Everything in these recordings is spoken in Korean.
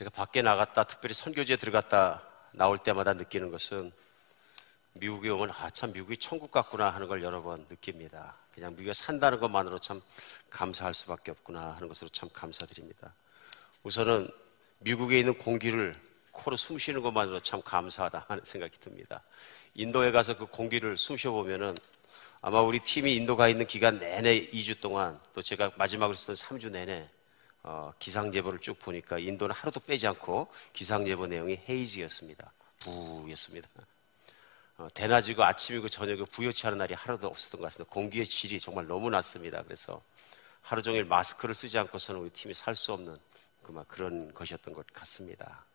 제가 밖에 나갔다 특별히 선교지에 들어갔다 나올 때마다 느끼는 것은 미국에 오면 참 미국이 천국 같구나 하는 걸 여러 번 느낍니다. 그냥 미국에 산다는 것만으로 참 감사할 수밖에 없구나 하는 것으로 참 감사드립니다. 우선은 미국에 있는 공기를 코로 숨 쉬는 것만으로 참 감사하다 하는 생각이 듭니다. 인도에 가서 그 공기를 숨 쉬어보면은 아마 우리 팀이 인도 가 있는 기간 내내 2주 동안 또 제가 마지막으로 쓰던 3주 내내 기상예보를 쭉 보니까 인도는 하루도 빼지 않고 기상예보 내용이 헤이즈였습니다. 부였습니다. 대낮이고 아침이고 저녁이고 부여치 않은 날이 하루도 없었던 것 같습니다. 공기의 질이 정말 너무 낮습니다. 그래서 하루 종일 마스크를 쓰지 않고서는 우리 팀이 살 수 없는 그런 것이었던 것 같습니다.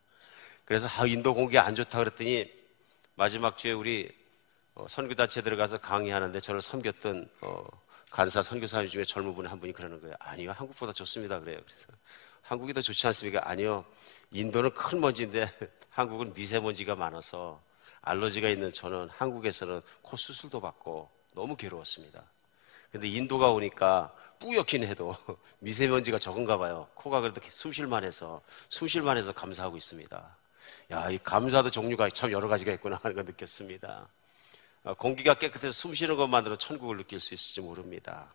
그래서 인도 공기 안 좋다 그랬더니 마지막 주에 우리 선교단체 들어가서 강의하는데 저를 섬겼던 간사 선교사님 중에 젊은 분 한 분이 그러는 거예요. 아니요, 한국보다 좋습니다. 그래요. 그래서 한국이 더 좋지 않습니까? 아니요, 인도는 큰 먼지인데 한국은 미세먼지가 많아서 알러지가 있는 저는 한국에서는 코 수술도 받고 너무 괴로웠습니다. 근데 인도가 오니까 뿌옇긴 해도 미세먼지가 적은가 봐요. 코가 그래도 숨쉴만 해서 감사하고 있습니다. 야, 이 감사도 종류가 참 여러 가지가 있구나 하는 걸 느꼈습니다. 공기가 깨끗해서 숨 쉬는 것만으로 천국을 느낄 수 있을지 모릅니다.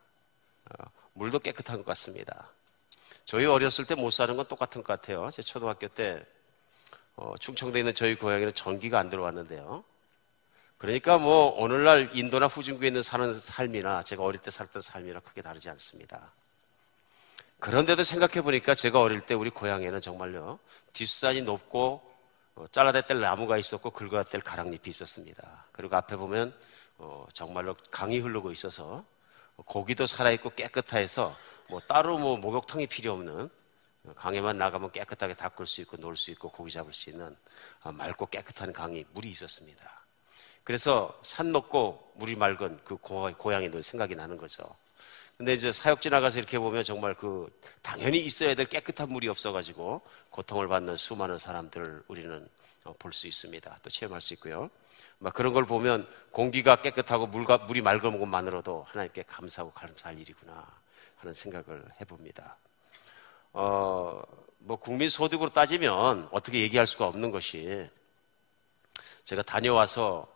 물도 깨끗한 것 같습니다. 저희 어렸을 때 못 사는 건 똑같은 것 같아요. 제 초등학교 때 충청도에 있는 저희 고향에는 전기가 안 들어왔는데요. 그러니까 오늘날 인도나 후진국에 있는 사는 삶이나 제가 어릴 때 살았던 삶이나 크게 다르지 않습니다. 그런데도 생각해 보니까 제가 어릴 때 우리 고향에는 정말요, 뒷산이 높고 잘라야 될 나무가 있었고 긁어야 될 가랑잎이 있었습니다. 그리고 앞에 보면 정말로 강이 흐르고 있어서 고기도 살아있고 깨끗해서 따로 목욕탕이 필요 없는, 강에만 나가면 깨끗하게 닦을 수 있고 놀 수 있고 고기 잡을 수 있는 맑고 깨끗한 강이 물이 있었습니다. 그래서 산 높고 물이 맑은 그 고향이 늘 생각이 나는 거죠. 근데 이제 사역 지나가서 이렇게 보면 정말 당연히 있어야 될 깨끗한 물이 없어가지고 고통을 받는 수많은 사람들을 우리는 볼 수 있습니다. 또 체험할 수 있고요. 그런 걸 보면 공기가 깨끗하고 물이 맑은 것만으로도 하나님께 감사하고 감사할 일이구나 하는 생각을 해봅니다. 국민 소득으로 따지면 어떻게 얘기할 수가 없는 것이, 제가 다녀와서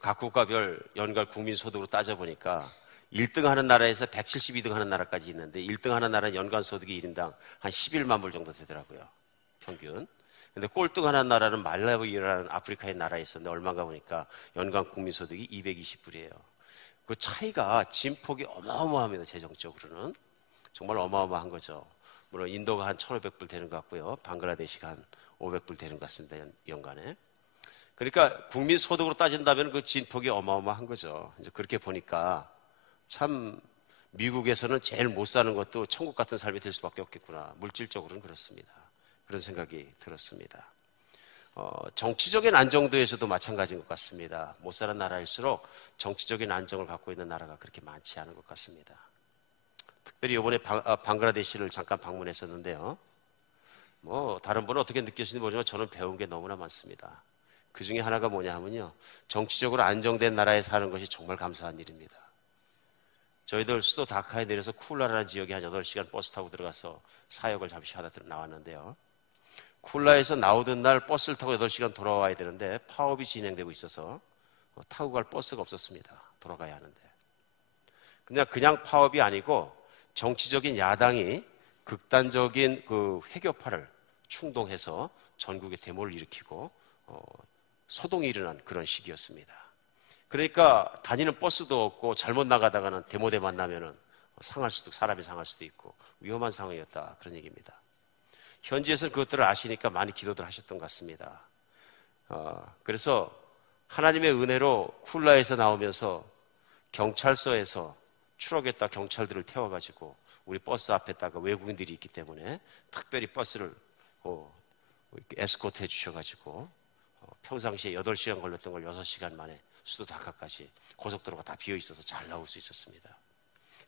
각 국가별 연간 국민 소득으로 따져보니까 1등 하는 나라에서 172등 하는 나라까지 있는데 1등 하는 나라는 연간 소득이 1인당 한 11만 불 정도 되더라고요. 평균. 근데 꼴등 하는 나라는 말라위라는 아프리카의 나라에 있었는데 얼마인가 보니까 연간 국민 소득이 220불이에요. 그 차이가 진폭이 어마어마합니다. 재정적으로는. 정말 어마어마한 거죠. 물론 인도가 한 1,500불 되는 것 같고요. 방글라데시가 한 500불 되는 것 같습니다. 연간에. 그러니까 국민 소득으로 따진다면 그 진폭이 어마어마한 거죠. 이제 그렇게 보니까 참 미국에서는 제일 못 사는 것도 천국 같은 삶이 될 수밖에 없겠구나. 물질적으로는 그렇습니다. 그런 생각이 들었습니다. 정치적인 안정도에서도 마찬가지인 것 같습니다. 못 사는 나라일수록 정치적인 안정을 갖고 있는 나라가 그렇게 많지 않은 것 같습니다. 특별히 이번에 방글라데시를 잠깐 방문했었는데요. 다른 분은 어떻게 느끼시는지 모르지만 저는 배운 게 너무나 많습니다. 그 중에 하나가 뭐냐 하면요, 정치적으로 안정된 나라에 사는 것이 정말 감사한 일입니다. 저희들 수도 다카에 내려서 쿨라라는 지역에 한 8시간 버스 타고 들어가서 사역을 잠시 하다 나왔는데요. 쿨라에서 나오던 날 버스를 타고 8시간 돌아와야 되는데 파업이 진행되고 있어서 타고 갈 버스가 없었습니다. 돌아가야 하는데. 그냥 파업이 아니고 정치적인 야당이 극단적인 회교파를 충동해서 전국에 데모를 일으키고 소동이 일어난 그런 시기였습니다. 그러니까 다니는 버스도 없고 잘못 나가다가는 데모대 만나면은 사람이 상할 수도 있고 위험한 상황이었다, 그런 얘기입니다. 현지에서는 그것들을 아시니까 많이 기도들 하셨던 것 같습니다. 그래서 하나님의 은혜로 쿨라에서 나오면서 경찰서에서 추락했다 경찰들을 태워가지고 우리 버스 앞에다가 외국인들이 있기 때문에 특별히 버스를 에스코트 해주셔가지고 평상시에 8시간 걸렸던 걸 6시간 만에 수도 다카까지 고속도로가 다 비어있어서 잘 나올 수 있었습니다.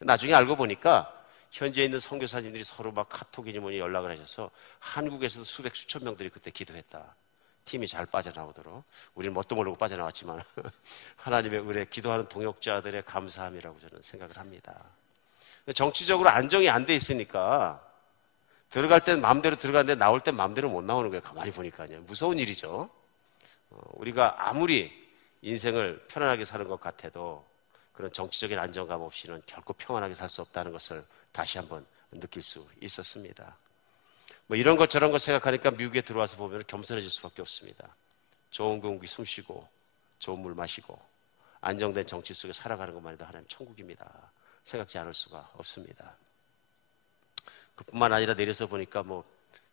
나중에 알고 보니까 현지에 있는 선교사님들이 서로 카톡이니 뭐니 연락을 하셔서 한국에서도 수천 명들이 그때 기도했다. 팀이 잘 빠져나오도록. 우리는 뭣도 모르고 빠져나왔지만 하나님의 은혜, 기도하는 동역자들의 감사함이라고 저는 생각을 합니다. 정치적으로 안정이 안 돼 있으니까 들어갈 땐 마음대로 들어가는데 나올 땐 마음대로 못 나오는 거예요. 가만히 보니까요. 무서운 일이죠. 우리가 아무리 인생을 편안하게 사는 것 같아도 그런 정치적인 안정감 없이는 결코 평안하게 살 수 없다는 것을 다시 한번 느낄 수 있었습니다. 뭐 이런 것 저런 것 생각하니까 미국에 들어와서 보면 겸손해질 수밖에 없습니다. 좋은 공기 숨쉬고 좋은 물 마시고 안정된 정치 속에 살아가는 것만 해도 하나님 천국입니다. 생각지 않을 수가 없습니다. 그뿐만 아니라 내려서 보니까 뭐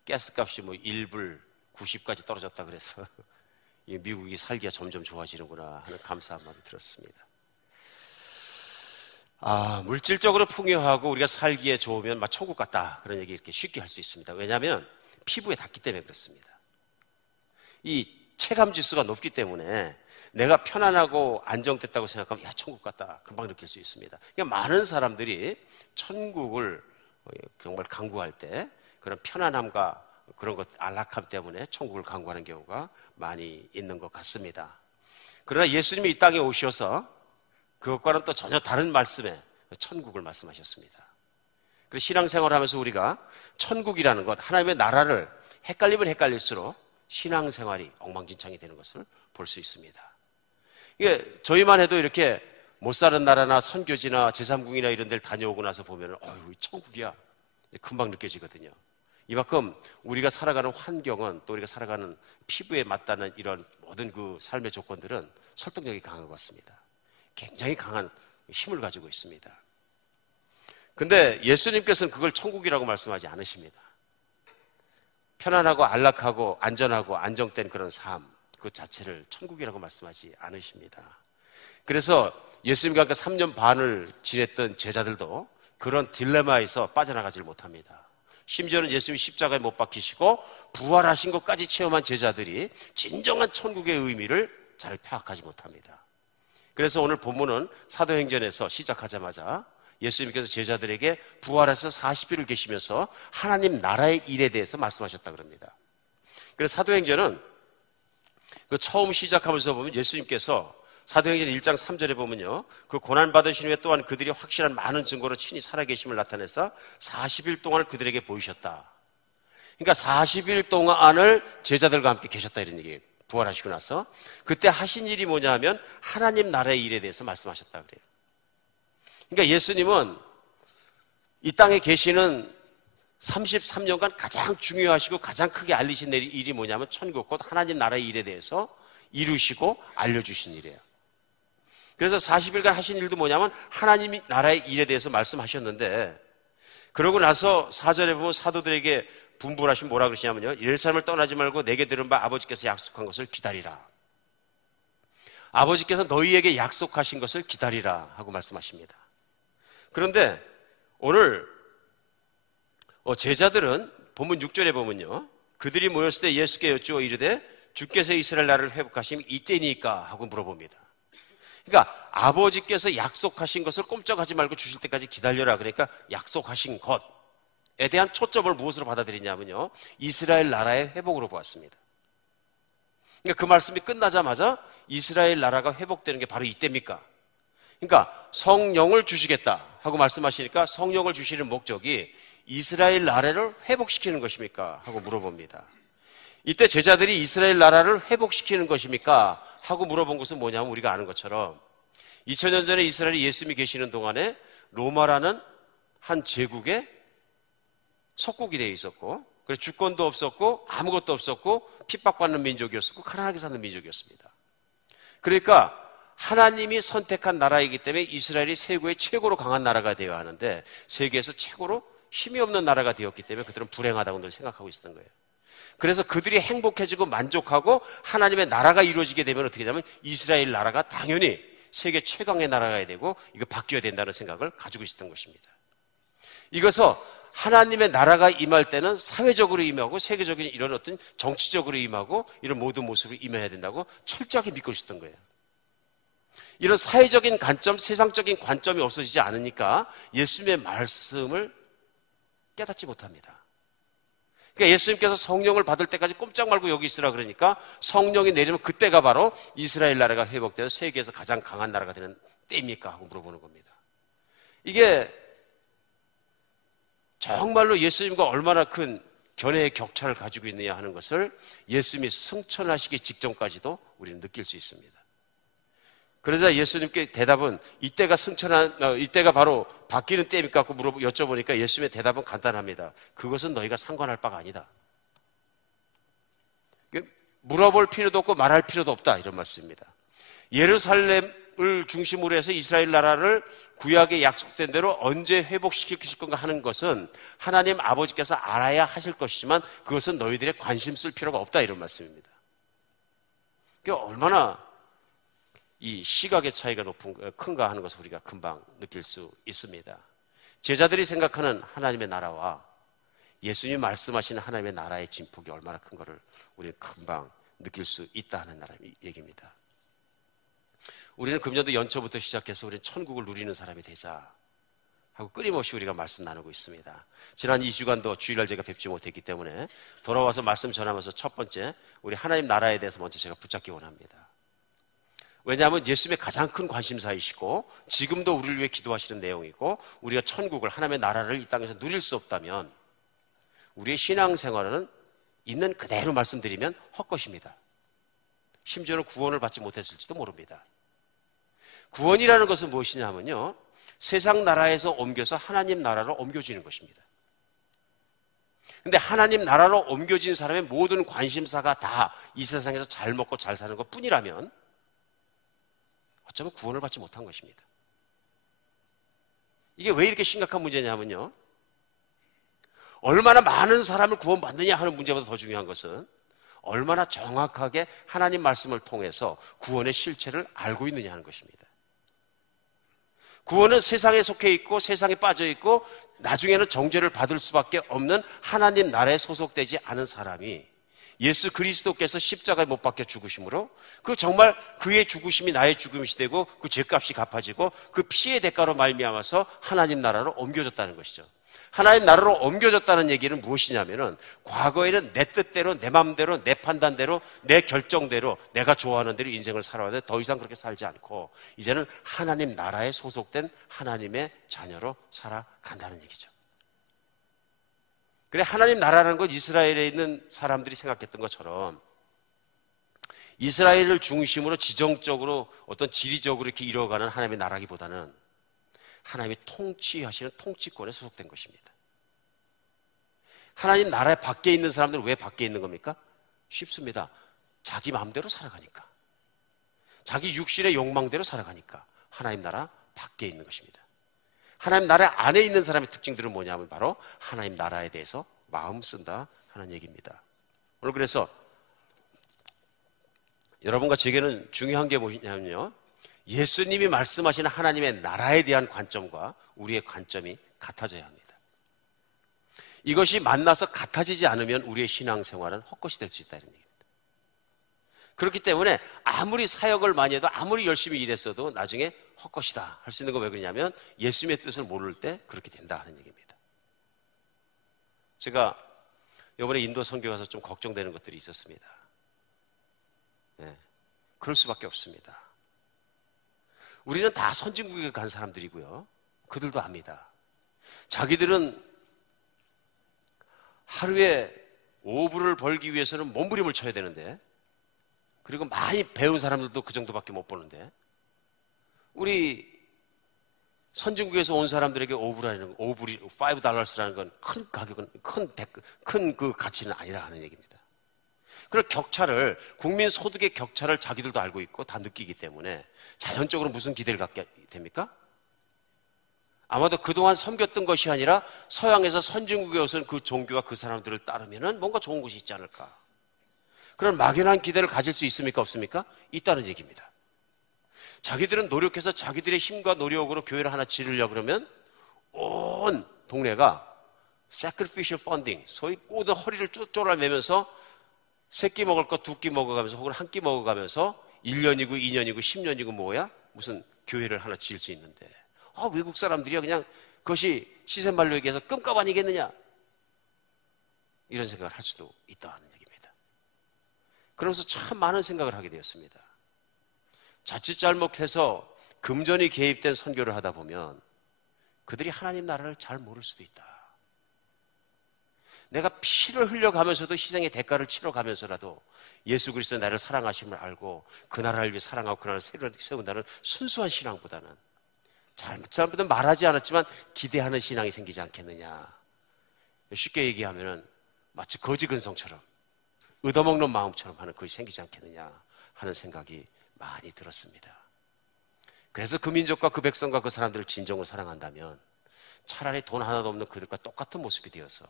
가스값이 뭐 1불 90까지 떨어졌다 그래서 미국이 살기가 점점 좋아지는구나 하는 감사한 마음이 들었습니다. 물질적으로 풍요하고 우리가 살기에 좋으면 막 천국 같다 그런 얘기 이렇게 쉽게 할 수 있습니다. 왜냐하면 피부에 닿기 때문에 그렇습니다. 이 체감 지수가 높기 때문에 내가 편안하고 안정됐다고 생각하면 야 천국 같다 금방 느낄 수 있습니다. 그러니까 많은 사람들이 천국을 정말 강구할 때 그런 편안함과 그런 것 안락함 때문에 천국을 강구하는 경우가 많이 있는 것 같습니다. 그러나 예수님이 이 땅에 오셔서 그것과는 또 전혀 다른 말씀에 천국을 말씀하셨습니다. 그래서 신앙생활을 하면서 우리가 천국이라는 것, 하나님의 나라를 헷갈리면 헷갈릴수록 신앙생활이 엉망진창이 되는 것을 볼 수 있습니다. 이게 저희만 해도 이렇게 못 사는 나라나 선교지나 제3국이나 이런 데를 다녀오고 나서 보면 어휴 천국이야 금방 느껴지거든요. 이만큼 우리가 살아가는 환경은 또 우리가 살아가는 피부에 맞닿는 이런 모든 그 삶의 조건들은 설득력이 강한 것 같습니다. 굉장히 강한 힘을 가지고 있습니다. 근데 예수님께서는 그걸 천국이라고 말씀하지 않으십니다. 편안하고 안락하고 안전하고 안정된 그런 삶 그 자체를 천국이라고 말씀하지 않으십니다. 그래서 예수님과 함께 3년 반을 지냈던 제자들도 그런 딜레마에서 빠져나가질 못합니다. 심지어는 예수님이 십자가에 못 박히시고 부활하신 것까지 체험한 제자들이 진정한 천국의 의미를 잘 파악하지 못합니다. 그래서 오늘 본문은 사도행전에서 시작하자마자 예수님께서 제자들에게 부활해서 40일을 계시면서 하나님 나라의 일에 대해서 말씀하셨다 그럽니다. 그래서 사도행전은 그 처음 시작하면서 보면 예수님께서 사도행전 1장 3절에 보면요, 그 고난받으신 후에 또한 그들이 확실한 많은 증거로 친히 살아계심을 나타내서 40일 동안을 그들에게 보이셨다. 그러니까 40일 동안을 제자들과 함께 계셨다 이런 얘기예요. 부활하시고 나서 그때 하신 일이 뭐냐 하면 하나님 나라의 일에 대해서 말씀하셨다 그래요. 그러니까 예수님은 이 땅에 계시는 33년간 가장 중요하시고 가장 크게 알리신 일이 뭐냐면 천국 곧 하나님 나라의 일에 대해서 이루시고 알려주신 일이에요. 그래서 40일간 하신 일도 뭐냐면 하나님 나라의 일에 대해서 말씀하셨는데 그러고 나서 4절에 보면 사도들에게 분부를 하시면 뭐라 그러시냐면요, 예루살렘을 떠나지 말고 내게 들은 바 아버지께서 약속한 것을 기다리라. 아버지께서 너희에게 약속하신 것을 기다리라 하고 말씀하십니다. 그런데 오늘 제자들은 본문 6절에 보면요, 그들이 모였을 때 예수께 여쭈어 이르되 주께서 이스라엘 나라를 회복하시면 이때니까 하고 물어봅니다. 그러니까 아버지께서 약속하신 것을 꼼짝하지 말고 주실 때까지 기다려라. 그러니까 약속하신 것에 대한 초점을 무엇으로 받아들이냐면요, 이스라엘 나라의 회복으로 보았습니다. 그러니까 그 말씀이 끝나자마자 이스라엘 나라가 회복되는 게 바로 이때입니까? 그러니까 성령을 주시겠다 하고 말씀하시니까 성령을 주시는 목적이 이스라엘 나라를 회복시키는 것입니까? 하고 물어봅니다. 이때 제자들이 이스라엘 나라를 회복시키는 것입니까? 하고 물어본 것은 뭐냐면 우리가 아는 것처럼 2000년 전에 이스라엘이 예수님이 계시는 동안에 로마라는 한 제국의 속국이 되어 있었고, 그래서 주권도 없었고 아무것도 없었고 핍박받는 민족이었고 가난하게 사는 민족이었습니다. 그러니까 하나님이 선택한 나라이기 때문에 이스라엘이 세계의 최고로 강한 나라가 되어야 하는데 세계에서 최고로 힘이 없는 나라가 되었기 때문에 그들은 불행하다고 늘 생각하고 있었던 거예요. 그래서 그들이 행복해지고 만족하고 하나님의 나라가 이루어지게 되면 어떻게 되냐면 이스라엘 나라가 당연히 세계 최강의 나라가 되고 이거 바뀌어야 된다는 생각을 가지고 있었던 것입니다. 이것은 하나님의 나라가 임할 때는 사회적으로 임하고 세계적인 이런 어떤 정치적으로 임하고 이런 모든 모습으로 임해야 된다고 철저하게 믿고 있었던 거예요. 이런 사회적인 관점, 세상적인 관점이 없어지지 않으니까 예수님의 말씀을 깨닫지 못합니다. 그러니까 예수님께서 성령을 받을 때까지 꼼짝 말고 여기 있으라 그러니까 성령이 내리면 그때가 바로 이스라엘 나라가 회복되어 세계에서 가장 강한 나라가 되는 때입니까? 하고 물어보는 겁니다. 이게 정말로 예수님과 얼마나 큰 견해의 격차를 가지고 있느냐 하는 것을 예수님이 승천하시기 직전까지도 우리는 느낄 수 있습니다. 그러자 예수님께 대답은 이때가 바로 바뀌는 때입니까? 여쭤보니까 예수님의 대답은 간단합니다. 그것은 너희가 상관할 바가 아니다. 물어볼 필요도 없고 말할 필요도 없다, 이런 말씀입니다. 예루살렘을 중심으로 해서 이스라엘 나라를 구약에 약속된 대로 언제 회복시킬 건가 하는 것은 하나님 아버지께서 알아야 하실 것이지만 그것은 너희들의 관심 쓸 필요가 없다, 이런 말씀입니다. 얼마나 이 시각의 차이가 큰가 하는 것을 우리가 금방 느낄 수 있습니다. 제자들이 생각하는 하나님의 나라와 예수님이 말씀하시는 하나님의 나라의 진폭이 얼마나 큰 것을 우리는 금방 느낄 수 있다 하는 얘기입니다. 우리는 금년도 연초부터 시작해서 우리는 천국을 누리는 사람이 되자 하고 끊임없이 우리가 말씀 나누고 있습니다. 지난 2주간도 주일날 제가 뵙지 못했기 때문에 돌아와서 말씀 전하면서 첫 번째 우리 하나님 나라에 대해서 먼저 제가 붙잡기 원합니다. 왜냐하면 예수님의 가장 큰 관심사이시고 지금도 우리를 위해 기도하시는 내용이고 우리가 천국을, 하나님의 나라를 이 땅에서 누릴 수 없다면 우리의 신앙생활은 있는 그대로 말씀드리면 헛것입니다. 심지어는 구원을 받지 못했을지도 모릅니다. 구원이라는 것은 무엇이냐 하면요, 세상 나라에서 옮겨서 하나님 나라로 옮겨지는 것입니다. 근데 하나님 나라로 옮겨진 사람의 모든 관심사가 다 이 세상에서 잘 먹고 잘 사는 것 뿐이라면 어쩌면 구원을 받지 못한 것입니다. 이게 왜 이렇게 심각한 문제냐면요, 얼마나 많은 사람을 구원받느냐 하는 문제보다 더 중요한 것은 얼마나 정확하게 하나님 말씀을 통해서 구원의 실체를 알고 있느냐 하는 것입니다. 구원은 세상에 속해 있고 세상에 빠져 있고 나중에는 정죄를 받을 수밖에 없는 하나님 나라에 소속되지 않은 사람이 예수 그리스도께서 십자가에 못 박혀 죽으심으로 그 정말 그의 죽으심이 나의 죽음이 되고 그 죄값이 갚아지고 그 피의 대가로 말미암아서 하나님 나라로 옮겨졌다는 것이죠. 하나님 나라로 옮겨졌다는 얘기는 무엇이냐면은 과거에는 내 뜻대로, 내 마음대로, 내 판단대로, 내 결정대로, 내가 좋아하는 대로 인생을 살아왔는데 더 이상 그렇게 살지 않고 이제는 하나님 나라에 소속된 하나님의 자녀로 살아간다는 얘기죠. 그래, 하나님 나라라는 건 이스라엘에 있는 사람들이 생각했던 것처럼 이스라엘을 중심으로 지정적으로 어떤 지리적으로 이렇게 이루어가는 하나님의 나라기보다는 하나님이 통치하시는 통치권에 소속된 것입니다. 하나님 나라 밖에 있는 사람들은 왜 밖에 있는 겁니까? 쉽습니다. 자기 마음대로 살아가니까, 자기 육신의 욕망대로 살아가니까 하나님 나라 밖에 있는 것입니다. 하나님 나라 안에 있는 사람의 특징들은 뭐냐면 바로 하나님 나라에 대해서 마음 쓴다 하는 얘기입니다. 오늘 그래서 여러분과 제게는 중요한 게 뭐냐면요, 예수님이 말씀하시는 하나님의 나라에 대한 관점과 우리의 관점이 같아져야 합니다. 이것이 만나서 같아지지 않으면 우리의 신앙생활은 헛것이 될 수 있다는 얘기입니다. 그렇기 때문에 아무리 사역을 많이 해도 아무리 열심히 일했어도 나중에 헛것이다 할 수 있는 건 왜 그러냐면 예수님의 뜻을 모를 때 그렇게 된다 하는 얘기입니다. 제가 이번에 인도 선교 가서 좀 걱정되는 것들이 있었습니다. 네, 그럴 수밖에 없습니다. 우리는 다 선진국에 간 사람들이고요, 그들도 압니다. 자기들은 하루에 5불을 벌기 위해서는 몸부림을 쳐야 되는데, 그리고 많이 배운 사람들도 그 정도밖에 못 버는데, 우리 선진국에서 온 사람들에게 5불이라는, 5달러라는 건 큰 가격은, 큰 그 가치는 아니라 하는 얘기입니다. 그런 격차를, 국민 소득의 격차를 자기들도 알고 있고 다 느끼기 때문에 자연적으로 무슨 기대를 갖게 됩니까? 아마도 그동안 섬겼던 것이 아니라 서양에서 선진국에 오선 그 종교와 그 사람들을 따르면은 뭔가 좋은 것이 있지 않을까. 그런 막연한 기대를 가질 수 있습니까? 없습니까? 있다는 얘기입니다. 자기들은 노력해서 자기들의 힘과 노력으로 교회를 하나 지으려고 그러면 온 동네가 sacrificial funding, 소위 모든 허리를 쪼쪼라매면서 세 끼 먹을 거 두 끼 먹어가면서 혹은 한 끼 먹어가면서 1년이고 2년이고 10년이고 뭐야? 무슨 교회를 하나 지을 수 있는데, 외국 사람들이야 그냥 그것이 시샘말로 얘기해서 끔값 아니겠느냐, 이런 생각을 할 수도 있다는 얘기입니다. 그러면서 참 많은 생각을 하게 되었습니다. 자칫 잘못해서 금전이 개입된 선교를 하다 보면 그들이 하나님 나라를 잘 모를 수도 있다. 내가 피를 흘려가면서도 희생의 대가를 치러가면서라도 예수 그리스도 나를 사랑하심을 알고 그 나라를 위해 사랑하고 그 나라를 세운다는 순수한 신앙보다는 잘못은 말하지 않았지만 기대하는 신앙이 생기지 않겠느냐. 쉽게 얘기하면 마치 거지 근성처럼 얻어먹는 마음처럼 하는 그것이 생기지 않겠느냐 하는 생각이 많이 들었습니다. 그래서 그 민족과 그 백성과 그 사람들을 진정으로 사랑한다면 차라리 돈 하나도 없는 그들과 똑같은 모습이 되어서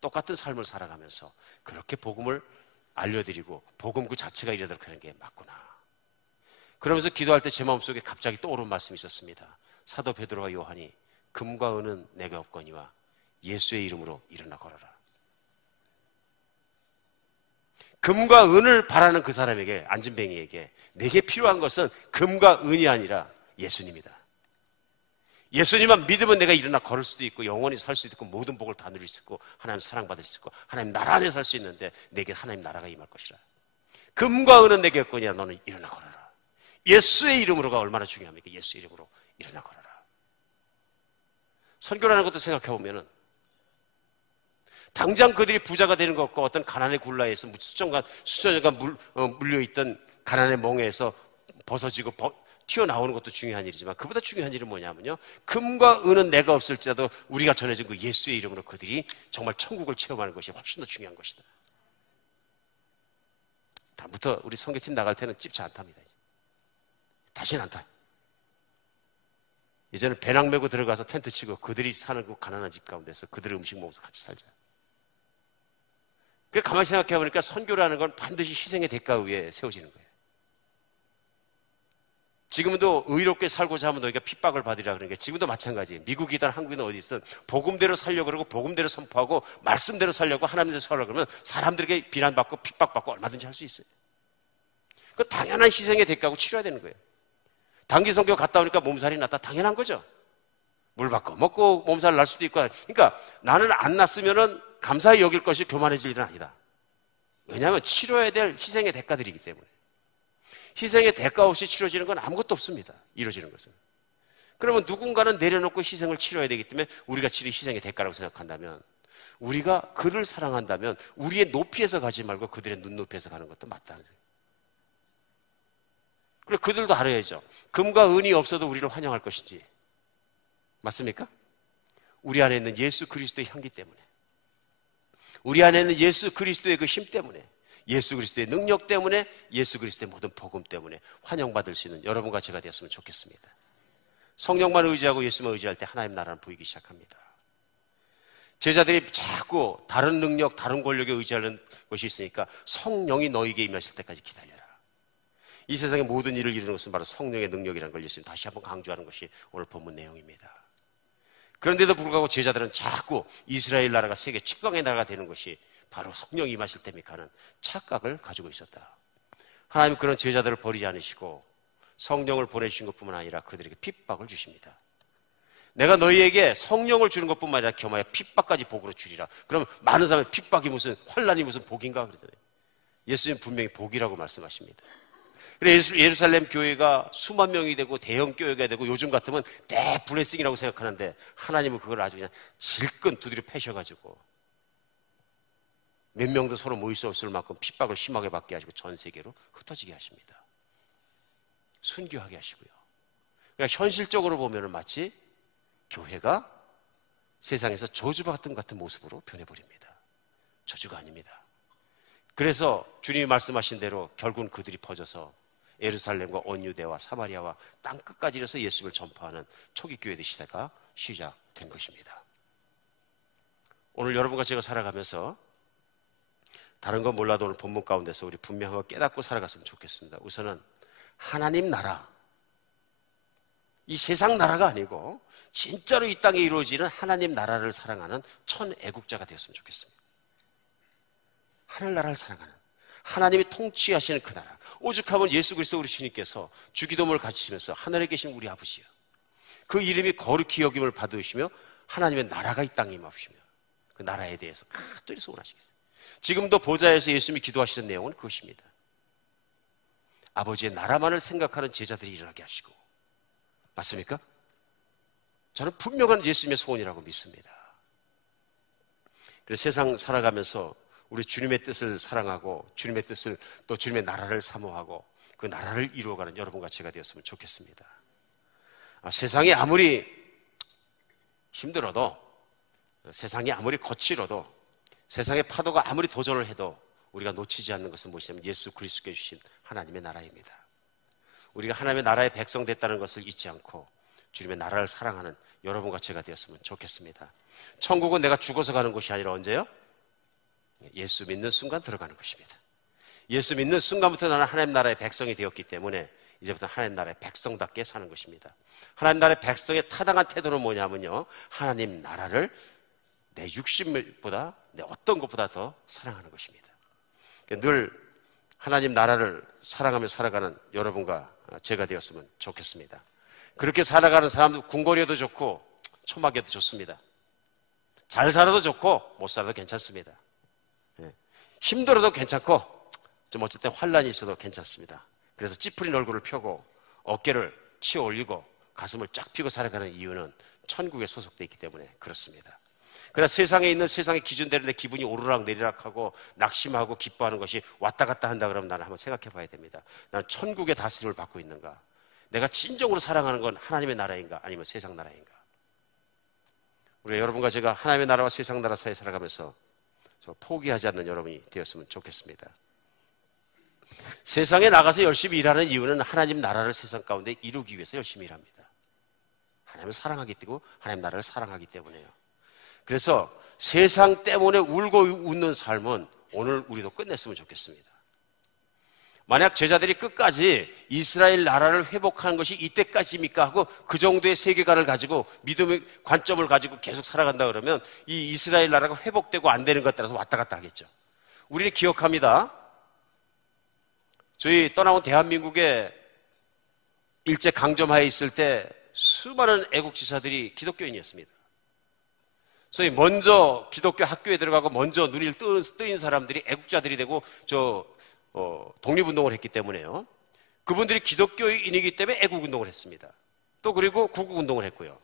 똑같은 삶을 살아가면서 그렇게 복음을 알려드리고 복음 그 자체가 이르도록 하는 게 맞구나. 그러면서 기도할 때 제 마음속에 갑자기 떠오른 말씀이 있었습니다. 사도 베드로와 요한이 금과 은은 내게 없거니와 예수의 이름으로 일어나 걸어라. 금과 은을 바라는 그 사람에게, 안진뱅이에게 내게 필요한 것은 금과 은이 아니라 예수님이다. 예수님만 믿으면 내가 일어나 걸을 수도 있고 영원히 살 수도 있고 모든 복을 다 누릴 수 있고 하나님 사랑받을 수 있고 하나님 나라 안에 살 수 있는데 내게 하나님 나라가 임할 것이라. 금과 은은 내게 없거니와 너는 일어나 걸어라. 예수의 이름으로가 얼마나 중요합니까? 예수의 이름으로 일어나 걸어라. 선교라는 것도 생각해보면은 당장 그들이 부자가 되는 것과 어떤 가난의 굴라에서 수천년간 물려있던 가난의 멍에서 벗어지고 튀어나오는 것도 중요한 일이지만 그보다 중요한 일은 뭐냐면요, 금과 은은 내가 없을지라도 우리가 전해진 그 예수의 이름으로 그들이 정말 천국을 체험하는 것이 훨씬 더 중요한 것이다. 다음부터 우리 선교팀 나갈 때는 찝차 안 탑니다. 다시는 안 타요. 이제는 배낭 메고 들어가서 텐트 치고 그들이 사는 그 가난한 집 가운데서 그들의 음식 먹어서 같이 살자. 그러니까 가만히 생각해 보니까 선교라는 건 반드시 희생의 대가 위에 세워지는 거예요. 지금도 의롭게 살고자 하면 너희가 핍박을 받으리라 그러는 게 지금도 마찬가지예요. 미국이든 한국이든 어디든 복음대로 살려고 그러고 복음대로 선포하고 말씀대로 살려고 하나님대로 살려고 그러면 사람들에게 비난받고 핍박받고 얼마든지 할 수 있어요. 그 당연한 희생의 대가고 치러야 되는 거예요. 단기 선교 갔다 오니까 몸살이 났다. 당연한 거죠. 물 바꿔 먹고 몸살 날 수도 있고. 그러니까 나는 안 났으면은 감사히 여길 것이 교만해질 일은 아니다. 왜냐하면 치러야 될 희생의 대가들이기 때문에. 희생의 대가 없이 치러지는 건 아무것도 없습니다. 이루어지는 것은. 그러면 누군가는 내려놓고 희생을 치러야 되기 때문에 우리가 치른 희생의 대가라고 생각한다면, 우리가 그를 사랑한다면 우리의 높이에서 가지 말고 그들의 눈높이에서 가는 것도 맞다는 거예요. 그리고 그들도 알아야죠. 금과 은이 없어도 우리를 환영할 것인지. 맞습니까? 우리 안에 있는 예수 그리스도의 향기 때문에, 우리 안에 있는 예수 그리스도의 그 힘 때문에, 예수 그리스도의 능력 때문에, 예수 그리스도의 모든 복음 때문에 환영받을 수 있는 여러분과 제가 되었으면 좋겠습니다. 성령만 의지하고 예수만 의지할 때 하나님 나라는 보이기 시작합니다. 제자들이 자꾸 다른 능력, 다른 권력에 의지하는 것이 있으니까 성령이 너에게 임하실 때까지 기다려라. 이 세상의 모든 일을 이루는 것은 바로 성령의 능력이라는 걸 예수님 다시 한번 강조하는 것이 오늘 본문 내용입니다. 그런데도 불구하고 제자들은 자꾸 이스라엘 나라가 세계 최강의 나라가 되는 것이 바로 성령이 임하실 때입니까 하는 착각을 가지고 있었다. 하나님은 그런 제자들을 버리지 않으시고 성령을 보내주신 것뿐만 아니라 그들에게 핍박을 주십니다. 내가 너희에게 성령을 주는 것뿐만 아니라 겸하여 핍박까지 복으로 주리라. 그럼 많은 사람은 핍박이 무슨 환난이 무슨 복인가 그러잖아요. 예수님 분명히 복이라고 말씀하십니다. 그래서 예루살렘 교회가 수만 명이 되고 대형 교회가 되고 요즘 같으면 대블레싱이라고 생각하는데 하나님은 그걸 아주 그냥 질끈 두드려 패셔가지고 몇 명도 서로 모일 수 없을 만큼 핍박을 심하게 받게 하시고 전 세계로 흩어지게 하십니다. 순교하게 하시고요. 그러니까 현실적으로 보면 마치 교회가 세상에서 저주받은 같은 모습으로 변해버립니다. 저주가 아닙니다. 그래서 주님이 말씀하신 대로 결국은 그들이 퍼져서 예루살렘과 온 유대와 사마리아와 땅끝까지 이르러서 예수를 전파하는 초기 교회의 시대가 시작된 것입니다. 오늘 여러분과 제가 살아가면서 다른 건 몰라도 오늘 본문 가운데서 우리 분명한 거 깨닫고 살아갔으면 좋겠습니다. 우선은 하나님 나라, 이 세상 나라가 아니고 진짜로 이 땅에 이루어지는 하나님 나라를 사랑하는 천애국자가 되었으면 좋겠습니다. 하늘나라를 사랑하는 하나님이 통치하시는 그 나라, 오죽하면 예수 그리스도 우리 주님께서 주기도문을 가지시면서 하늘에 계신 우리 아버지여, 그 이름이 거룩히 여김을 받으시며 하나님의 나라가 이 땅에 임하시며 그 나라에 대해서 간절히 소원하시겠어요. 지금도 보좌에서 예수님이 기도하시는 내용은 그것입니다. 아버지의 나라만을 생각하는 제자들이 일어나게 하시고. 맞습니까? 저는 분명한 예수님의 소원이라고 믿습니다. 그래서 세상 살아가면서 우리 주님의 뜻을 사랑하고 주님의 뜻을 또 주님의 나라를 사모하고 그 나라를 이루어가는 여러분과 제가 되었으면 좋겠습니다. 세상이 아무리 힘들어도, 세상이 아무리 거칠어도, 세상의 파도가 아무리 도전을 해도 우리가 놓치지 않는 것은 무엇이냐면 예수 그리스도께 주신 하나님의 나라입니다. 우리가 하나님의 나라의 백성 됐다는 것을 잊지 않고 주님의 나라를 사랑하는 여러분과 제가 되었으면 좋겠습니다. 천국은 내가 죽어서 가는 곳이 아니라 언제요? 예수 믿는 순간 들어가는 것입니다. 예수 믿는 순간부터 나는 하나님 나라의 백성이 되었기 때문에 이제부터 하나님 나라의 백성답게 사는 것입니다. 하나님 나라의 백성의 타당한 태도는 뭐냐면요, 하나님 나라를 내 육신보다, 내 어떤 것보다 더 사랑하는 것입니다. 늘 하나님 나라를 사랑하며 살아가는 여러분과 제가 되었으면 좋겠습니다. 그렇게 살아가는 사람도 궁궐이어도 좋고 초막이어도 좋습니다. 잘 살아도 좋고 못 살아도 괜찮습니다. 힘들어도 괜찮고 좀 어쨌든 환란이 있어도 괜찮습니다. 그래서 찌푸린 얼굴을 펴고 어깨를 치어 올리고 가슴을 쫙 펴고 살아가는 이유는 천국에 소속되어 있기 때문에 그렇습니다. 그러나 세상에 있는 세상의 기준대로 내 기분이 오르락 내리락하고 낙심하고 기뻐하는 것이 왔다 갔다 한다 그러면 나는 한번 생각해 봐야 됩니다. 나는 천국의 다스림을 받고 있는가? 내가 진정으로 사랑하는 건 하나님의 나라인가? 아니면 세상 나라인가? 우리 여러분과 제가 하나님의 나라와 세상 나라 사이에 살아가면서 포기하지 않는 여러분이 되었으면 좋겠습니다. 세상에 나가서 열심히 일하는 이유는 하나님 나라를 세상 가운데 이루기 위해서 열심히 일합니다. 하나님을 사랑하기 때문에, 하나님 나라를 사랑하기 때문에요. 그래서 세상 때문에 울고 웃는 삶은 오늘 우리도 끝냈으면 좋겠습니다. 만약 제자들이 끝까지 이스라엘 나라를 회복하는 것이 이때까지입니까 하고 그 정도의 세계관을 가지고 믿음의 관점을 가지고 계속 살아간다 그러면 이 이스라엘 나라가 회복되고 안 되는 것에 따라서 왔다 갔다 하겠죠. 우리는 기억합니다. 저희 떠나온 대한민국에 일제 강점하에 있을 때 수많은 애국지사들이 기독교인이었습니다. 소위 먼저 기독교 학교에 들어가고 먼저 눈이 뜨인 사람들이 애국자들이 되고 독립운동을 했기 때문에요. 그분들이 기독교인이기 때문에 애국운동을 했습니다. 또 그리고 구국운동을 했고요.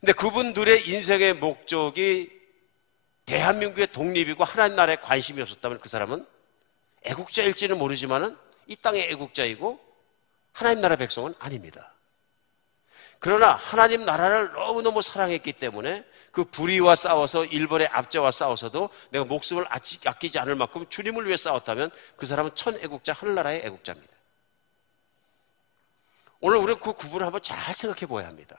근데 그분들의 인생의 목적이 대한민국의 독립이고 하나님 나라에 관심이 없었다면 그 사람은 애국자일지는 모르지만은 이 땅의 애국자이고 하나님 나라 백성은 아닙니다. 그러나 하나님 나라를 너무너무 사랑했기 때문에 그 불의와 싸워서 일본의 압제와 싸워서도 내가 목숨을 아끼지 않을 만큼 주님을 위해 싸웠다면 그 사람은 천애국자, 하늘나라의 애국자입니다. 오늘 우리는 그 구분을 한번 잘 생각해 보아야 합니다.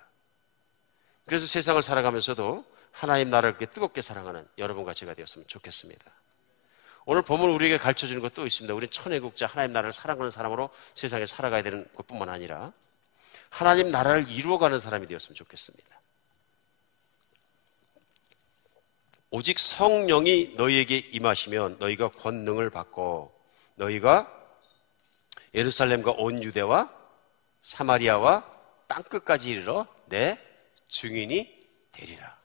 그래서 세상을 살아가면서도 하나님 나라를 그렇게 뜨겁게 사랑하는 여러분과 제가 되었으면 좋겠습니다. 오늘 본문 우리에게 가르쳐주는 것도 있습니다. 우리는 천애국자, 하나님 나라를 사랑하는 사람으로 세상에 살아가야 되는 것뿐만 아니라 하나님 나라를 이루어가는 사람이 되었으면 좋겠습니다. 오직 성령이 너희에게 임하시면 너희가 권능을 받고 너희가 예루살렘과 온 유대와 사마리아와 땅끝까지 이르러 내 증인이 되리라.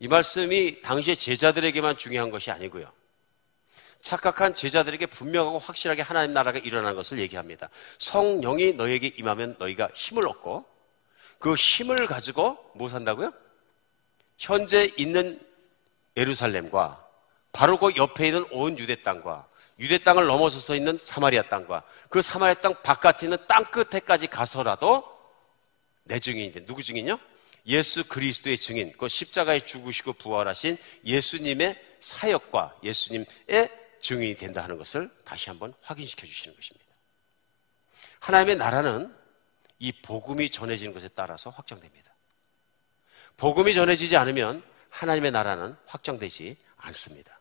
이 말씀이 당시의 제자들에게만 중요한 것이 아니고요. 착각한 제자들에게 분명하고 확실하게 하나님 나라가 일어나는 것을 얘기합니다. 성령이 너희에게 임하면 너희가 힘을 얻고 그 힘을 가지고 뭐 산다고요? 현재 있는 예루살렘과 바로 그 옆에 있는 온 유대 땅과 유대 땅을 넘어서서 있는 사마리아 땅과 그 사마리아 땅 바깥에 있는 땅 끝에까지 가서라도 내 증인이 돼. 누구 증인이요? 예수 그리스도의 증인, 그 십자가에 죽으시고 부활하신 예수님의 사역과 예수님의 증인이 된다 하는 것을 다시 한번 확인시켜 주시는 것입니다. 하나님의 나라는 이 복음이 전해지는 것에 따라서 확정됩니다. 복음이 전해지지 않으면 하나님의 나라는 확정되지 않습니다.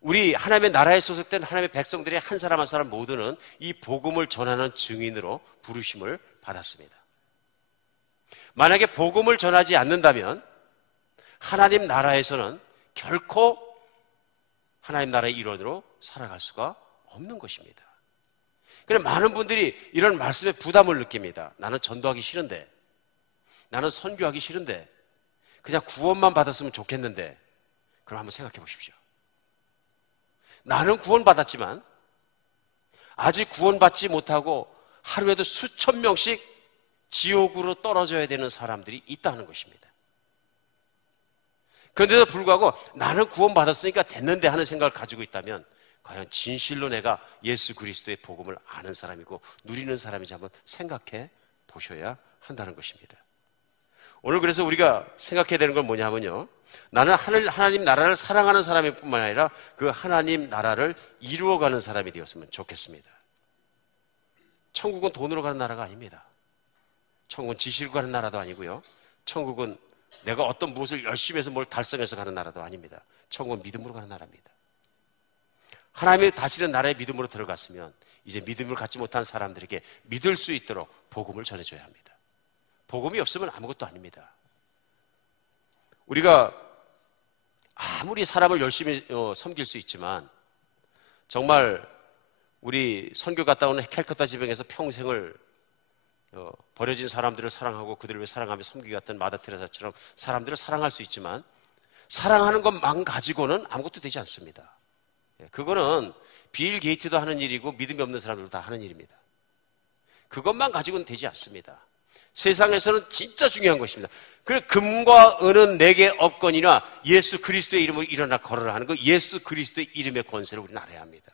우리 하나님의 나라에 소속된 하나님의 백성들의 한 사람 한 사람 모두는 이 복음을 전하는 증인으로 부르심을 받았습니다. 만약에 복음을 전하지 않는다면 하나님 나라에서는 결코 하나님 나라의 일원으로 살아갈 수가 없는 것입니다. 그래서 많은 분들이 이런 말씀에 부담을 느낍니다. 나는 전도하기 싫은데, 나는 선교하기 싫은데, 그냥 구원만 받았으면 좋겠는데. 그럼 한번 생각해 보십시오. 나는 구원받았지만 아직 구원받지 못하고 하루에도 수천 명씩 지옥으로 떨어져야 되는 사람들이 있다는 것입니다. 그런데도 불구하고 나는 구원받았으니까 됐는데 하는 생각을 가지고 있다면 과연 진실로 내가 예수 그리스도의 복음을 아는 사람이고 누리는 사람인지 한번 생각해 보셔야 한다는 것입니다. 오늘 그래서 우리가 생각해야 되는 건 뭐냐면요, 나는 하나님 나라를 사랑하는 사람일 뿐만 아니라 그 하나님 나라를 이루어가는 사람이 되었으면 좋겠습니다. 천국은 돈으로 가는 나라가 아닙니다. 천국은 지식으로 가는 나라도 아니고요, 천국은 내가 어떤 무엇을 열심히 해서 뭘 달성해서 가는 나라도 아닙니다. 천국은 믿음으로 가는 나라입니다. 하나님이 다스리는 나라에 믿음으로 들어갔으면 이제 믿음을 갖지 못한 사람들에게 믿을 수 있도록 복음을 전해줘야 합니다. 복음이 없으면 아무것도 아닙니다. 우리가 아무리 사람을 열심히 섬길 수 있지만 정말 우리 선교 갔다 오는 캘커타 지방에서 평생을 버려진 사람들을 사랑하고 그들을 위해 사랑하며 섬기기 같은 마다 테레사처럼 사람들을 사랑할 수 있지만 사랑하는 것만 가지고는 아무것도 되지 않습니다. 그거는 빌 게이트도 하는 일이고 믿음이 없는 사람들도 다 하는 일입니다. 그것만 가지고는 되지 않습니다. 세상에서는 진짜 중요한 것입니다. 그 금과 은은 내게 없거니와 예수 그리스도의 이름으로 일어나 걸어라 하는 그 예수 그리스도의 이름의 권세를 우리는 알아야 합니다.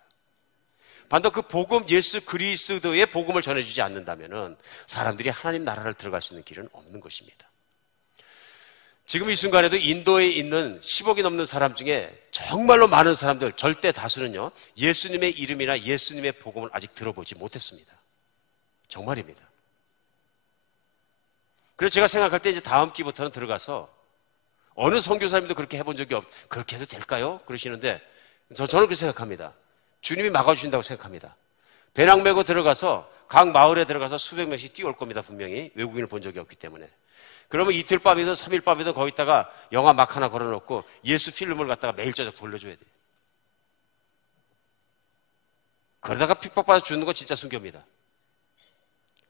반도 그 복음, 예수 그리스도의 복음을 전해주지 않는다면 사람들이 하나님 나라를 들어갈 수 있는 길은 없는 것입니다. 지금 이 순간에도 인도에 있는 10억이 넘는 사람 중에 정말로 많은 사람들, 절대 다수는요, 예수님의 이름이나 예수님의 복음을 아직 들어보지 못했습니다. 정말입니다. 그래서 제가 생각할 때 이제 다음 기부터는 들어가서 어느 선교사님도 그렇게 해본 적이 그렇게 해도 될까요? 그러시는데 저는 그렇게 생각합니다. 주님이 막아주신다고 생각합니다. 배낭 메고 들어가서 각 마을에 들어가서 수백 명씩 뛰어올 겁니다. 분명히 외국인을 본 적이 없기 때문에. 그러면 이틀 밤이든 3일 밤이든 거기다가 영화 막 하나 걸어놓고 예수 필름을 갖다가 매일 저녁 돌려줘야 돼요. 그러다가 핍박받아서 죽는 건 진짜 순교입니다.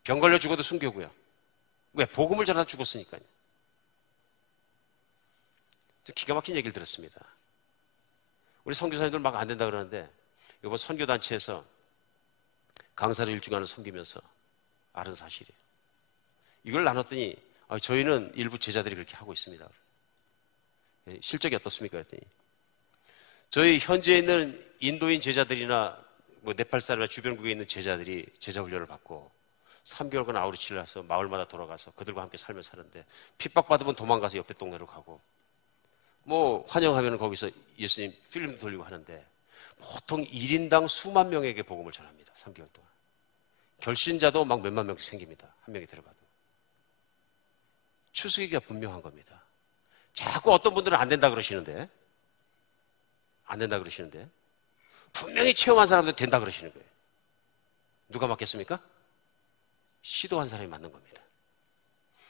병 걸려 죽어도 순교고요. 왜? 복음을 전하다 죽었으니까요. 기가 막힌 얘기를 들었습니다. 우리 선교사님들 막 안 된다 그러는데 이번 선교단체에서 강사를 1주간을 섬기면서 알은 사실이에요. 이걸 나눴더니 저희는 일부 제자들이 그렇게 하고 있습니다. 실적이 어떻습니까? 그랬더니 저희 현지에 있는 인도인 제자들이나 네팔 사람이나 주변국에 있는 제자들이 제자 훈련을 받고 3개월간 아우리치를 해서 마을마다 돌아가서 그들과 함께 살며 사는데 핍박받으면 도망가서 옆에 동네로 가고 환영하면 거기서 예수님 필름 돌리고 하는데 보통 1인당 수만 명에게 복음을 전합니다. 3개월 동안. 결신자도 막 몇만 명씩 생깁니다. 한 명이 들어가도. 추수기가 분명한 겁니다. 자꾸 어떤 분들은 안 된다 그러시는데 분명히 체험한 사람들 된다 그러시는 거예요. 누가 맞겠습니까? 시도한 사람이 맞는 겁니다.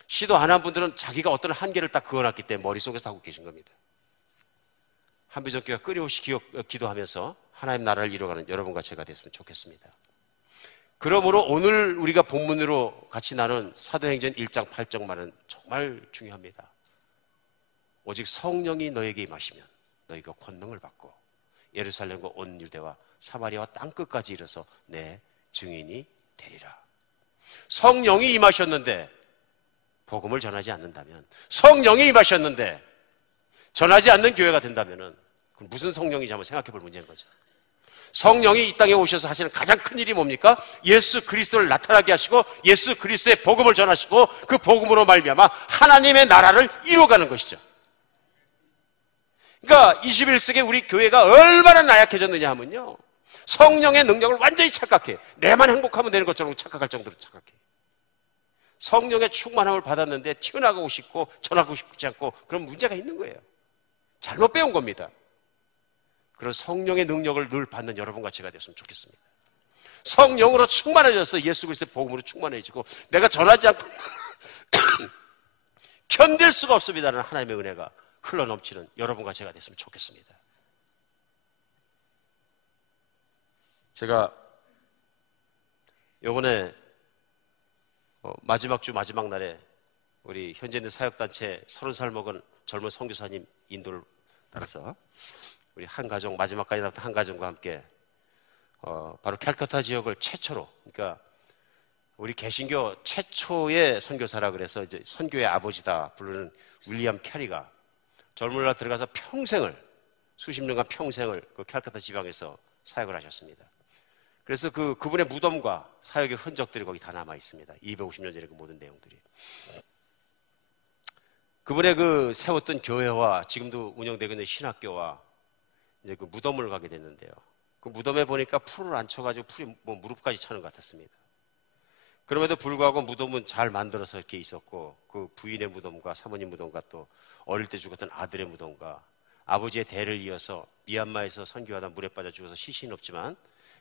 시도 안 한 분들은 자기가 어떤 한계를 딱 그어놨기 때문에 머릿속에서 하고 계신 겁니다. 한비전교회가 끊임없이 기도하면서 하나님 나라를 이루어가는 여러분과 제가 됐으면 좋겠습니다. 그러므로 오늘 우리가 본문으로 같이 나눈 사도행전 1장 8절 말은 정말 중요합니다. 오직 성령이 너에게 임하시면 너희가 권능을 받고 예루살렘과 온 유대와 사마리아와 땅끝까지 이르러서 내 증인이 되리라. 성령이 임하셨는데 복음을 전하지 않는다면, 성령이 임하셨는데 전하지 않는 교회가 된다면 그럼 무슨 성령인지 한번 생각해 볼 문제인 거죠. 성령이 이 땅에 오셔서 하시는 가장 큰 일이 뭡니까? 예수 그리스도를 나타나게 하시고 예수 그리스도의 복음을 전하시고 그 복음으로 말미암아 하나님의 나라를 이루어가는 것이죠. 그러니까 21세기에 우리 교회가 얼마나 나약해졌느냐 하면요, 성령의 능력을 완전히 착각해. 내만 행복하면 되는 것처럼 착각할 정도로 착각해. 성령의 충만함을 받았는데 튀어나가고 싶고 전하고 싶지 않고 그런 문제가 있는 거예요. 잘못 배운 겁니다. 그런 성령의 능력을 늘 받는 여러분과 제가 됐으면 좋겠습니다. 성령으로 충만해져서 예수 그리스도의 복음으로 충만해지고 내가 전하지 않고 견딜 수가 없습니다라는 하나님의 은혜가 흘러넘치는 여러분과 제가 됐으면 좋겠습니다. 제가 이번에 마지막 주 마지막 날에 우리 현재 있는 사역단체 30살 먹은 젊은 선교사님 인도를 따라서 우리 한 가정, 마지막까지 남았던 한 가정과 함께 바로 캘커타 지역을 최초로, 그러니까 우리 개신교 최초의 선교사라 그래서 이제 선교의 아버지다 부르는 윌리엄 캐리가 젊은 날 들어가서 평생을, 수십 년간 평생을 그 캘커타 지방에서 사역을 하셨습니다. 그래서 그분의 무덤과 사역의 흔적들이 거기 다 남아 있습니다. 250년 전의 그 모든 내용들이. 그분의 그 세웠던 교회와 지금도 운영되고 있는 신학교와 이제 그 무덤을 가게 됐는데요. 그 무덤에 보니까 풀을 안 쳐가지고 풀이 뭐 무릎까지 차는 것 같았습니다. 그럼에도 불구하고 무덤은 잘 만들어서 이렇게 있었고, 그 부인의 무덤과 사모님 무덤과 또 어릴 때 죽었던 아들의 무덤과 아버지의 대를 이어서 미얀마에서 선교하다 물에 빠져 죽어서 시신은 없지만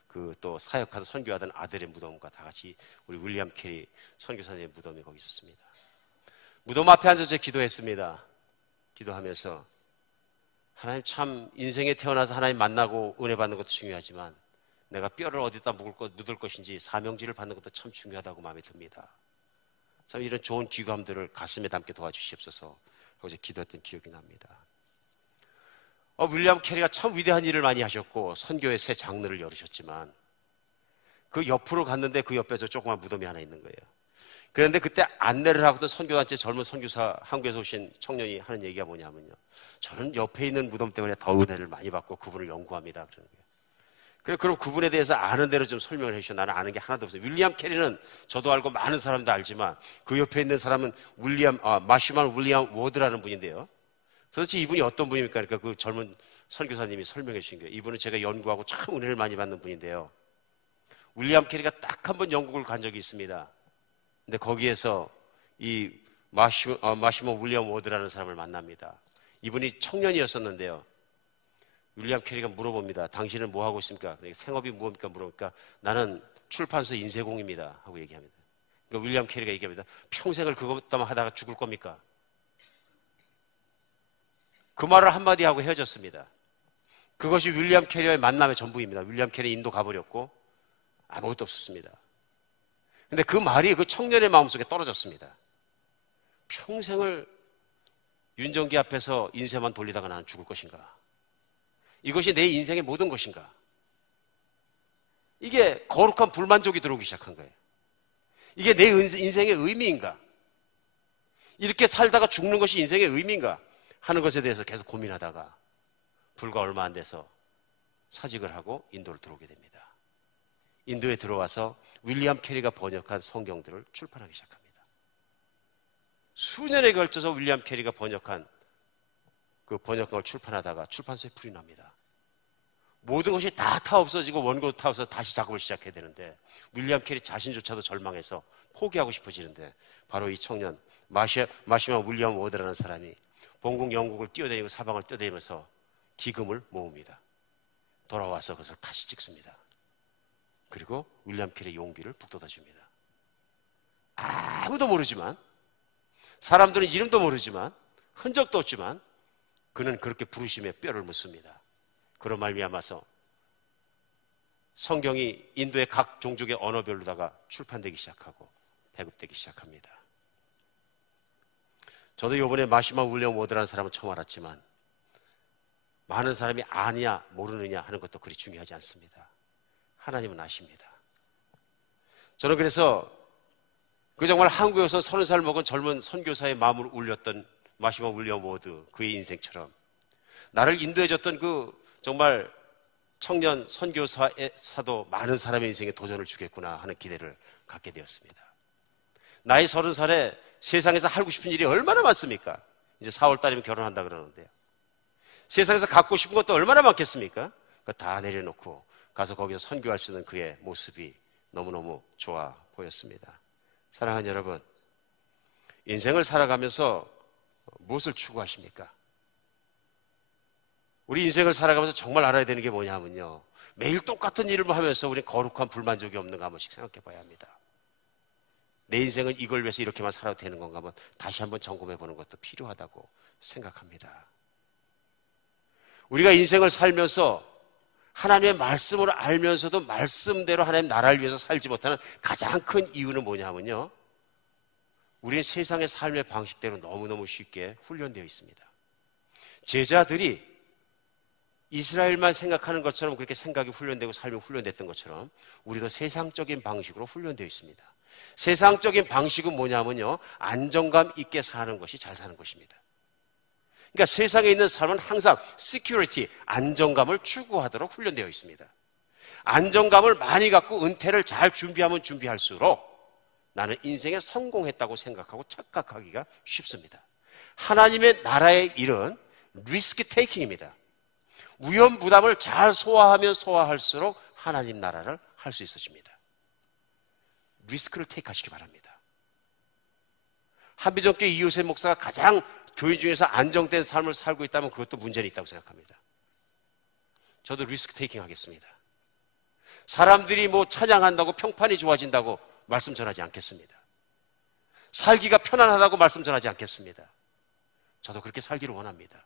그 또 사역하다 선교하던 아들의 무덤과 다 같이 우리 윌리엄 캐리 선교사님의 무덤이 거기 있었습니다. 무덤 앞에 앉아서 기도했습니다. 기도하면서 하나님, 참 인생에 태어나서 하나님 만나고 은혜 받는 것도 중요하지만 내가 뼈를 어디다 묻을 것인지 사명지를 받는 것도 참 중요하다고 마음에 듭니다. 참 이런 좋은 귀감들을 가슴에 담게 도와주시옵소서. 거기서 기도했던 기억이 납니다. 윌리엄 캐리가 참 위대한 일을 많이 하셨고 선교의 새 장르를 열으셨지만 그 옆으로 갔는데 그 옆에 저 조그만 무덤이 하나 있는 거예요. 그런데 그때 안내를 하고도 선교단체 젊은 선교사, 한국에서 오신 청년이 하는 얘기가 뭐냐면요, 저는 옆에 있는 무덤 때문에 더 은혜를 많이 받고 그분을 연구합니다. 그러는 거예요. 그래, 그럼 그분에 대해서 아는 대로 좀 설명을 해주셔. 나는 아는 게 하나도 없어요. 윌리엄 캐리는 저도 알고 많은 사람도 알지만 그 옆에 있는 사람은 마시만 윌리엄 워드라는 분인데요. 도대체 이분이 어떤 분입니까? 그러니까 그 젊은 선교사님이 설명해 주신 거예요. 이분은 제가 연구하고 참 은혜를 많이 받는 분인데요. 윌리엄 캐리가 딱 한 번 영국을 간 적이 있습니다. 근데 거기에서 이 마시모 윌리엄 워드라는 사람을 만납니다. 이분이 청년이었었는데요. 윌리엄 캐리가 물어봅니다. 당신은 뭐 하고 있습니까? 생업이 무엇입니까? 물어보니까 나는 출판사 인쇄공입니다 하고 얘기합니다. 그러니까 윌리엄 캐리가 얘기합니다. 평생을 그것만 하다가 죽을 겁니까? 그 말을 한마디 하고 헤어졌습니다. 그것이 윌리엄 캐리와의 만남의 전부입니다. 윌리엄 캐리 인도 가버렸고 아무것도 없었습니다. 근데 그 말이 그 청년의 마음속에 떨어졌습니다. 평생을 윤정기 앞에서 인쇄만 돌리다가 나는 죽을 것인가? 이것이 내 인생의 모든 것인가? 이게 거룩한 불만족이 들어오기 시작한 거예요. 이게 내 인생의 의미인가? 이렇게 살다가 죽는 것이 인생의 의미인가? 하는 것에 대해서 계속 고민하다가 불과 얼마 안 돼서 사직을 하고 인도를 들어오게 됩니다. 인도에 들어와서 윌리엄 캐리가 번역한 성경들을 출판하기 시작합니다. 수년에 걸쳐서 윌리엄 캐리가 번역한 그 번역한 걸 출판하다가 출판소에 불이 납니다. 모든 것이 다 없어지고 원고도 타 없어서 다시 작업을 시작해야 되는데 윌리엄 캐리 자신조차도 절망해서 포기하고 싶어지는데 바로 이 청년 마시마 윌리엄 워드라는 사람이 본국 영국을 뛰어다니고 사방을 뛰어다니면서 기금을 모읍니다. 돌아와서 그것을 다시 찍습니다. 그리고 윌리엄 캐리의 용기를 북돋아 줍니다. 아무도 모르지만, 사람들은 이름도 모르지만, 흔적도 없지만 그는 그렇게 부르심에 뼈를 묻습니다. 그런 말미암아서 성경이 인도의 각 종족의 언어별로다가 출판되기 시작하고 배급되기 시작합니다. 저도 이번에 마시마 윌리엄 워드라는 사람은 처음 알았지만 많은 사람이 아냐 모르느냐 하는 것도 그리 중요하지 않습니다. 하나님은 아십니다. 저는 그래서 그 정말 한국에서 30살 먹은 젊은 선교사의 마음을 울렸던 마시마 윌리엄 워드, 그의 인생처럼 나를 인도해줬던 그 정말 청년 선교사도 많은 사람의 인생에 도전을 주겠구나 하는 기대를 갖게 되었습니다. 나이 30살에 세상에서 하고 싶은 일이 얼마나 많습니까? 이제 4월 달이면 결혼한다 그러는데요. 세상에서 갖고 싶은 것도 얼마나 많겠습니까? 그거 다 내려놓고 가서 거기서 선교할 수 있는 그의 모습이 너무너무 좋아 보였습니다. 사랑하는 여러분, 인생을 살아가면서 무엇을 추구하십니까? 우리 인생을 살아가면서 정말 알아야 되는 게 뭐냐면요, 매일 똑같은 일을 하면서 우리 거룩한 불만족이 없는가 한 번씩 생각해 봐야 합니다. 내 인생은 이걸 위해서 이렇게만 살아도 되는 건가 한번 다시 한번 점검해 보는 것도 필요하다고 생각합니다. 우리가 인생을 살면서 하나님의 말씀을 알면서도 말씀대로 하나님 나라를 위해서 살지 못하는 가장 큰 이유는 뭐냐면요, 우리는 세상의 삶의 방식대로 너무너무 쉽게 훈련되어 있습니다. 제자들이 이스라엘만 생각하는 것처럼 그렇게 생각이 훈련되고 삶이 훈련됐던 것처럼 우리도 세상적인 방식으로 훈련되어 있습니다. 세상적인 방식은 뭐냐면요, 안정감 있게 사는 것이 잘 사는 것입니다. 그러니까 세상에 있는 사람은 항상 security, 안정감을 추구하도록 훈련되어 있습니다. 안정감을 많이 갖고 은퇴를 잘 준비하면 준비할수록 나는 인생에 성공했다고 생각하고 착각하기가 쉽습니다. 하나님의 나라의 일은 리스크 테이킹입니다. 위험 부담을 잘 소화하면 소화할수록 하나님 나라를 할 수 있어집니다. 리스크를 테이크하시기 바랍니다. 한비전교회 이효셉 목사가 가장 교회 중에서 안정된 삶을 살고 있다면 그것도 문제는 있다고 생각합니다. 저도 리스크 테이킹 하겠습니다. 사람들이 뭐 찬양한다고 평판이 좋아진다고 말씀 전하지 않겠습니다. 살기가 편안하다고 말씀 전하지 않겠습니다. 저도 그렇게 살기를 원합니다.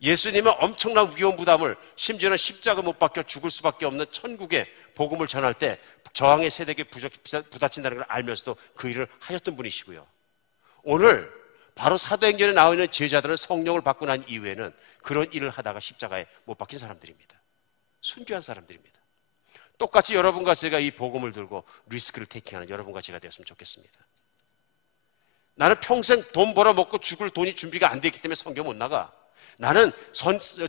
예수님은 엄청난 위험 부담을, 심지어는 십자가 못 박혀 죽을 수밖에 없는 천국의 복음을 전할 때 저항의 세대에게 부닥친다는 걸 알면서도 그 일을 하셨던 분이시고요. 오늘 바로 사도행전에 나와 있는 제자들은 성령을 받고 난 이후에는 그런 일을 하다가 십자가에 못 박힌 사람들입니다. 순교한 사람들입니다. 똑같이 여러분과 제가 이 복음을 들고 리스크를 테이킹하는 여러분과 제가 되었으면 좋겠습니다. 나는 평생 돈 벌어먹고 죽을 돈이 준비가 안 됐기 때문에 선교 못 나가. 나는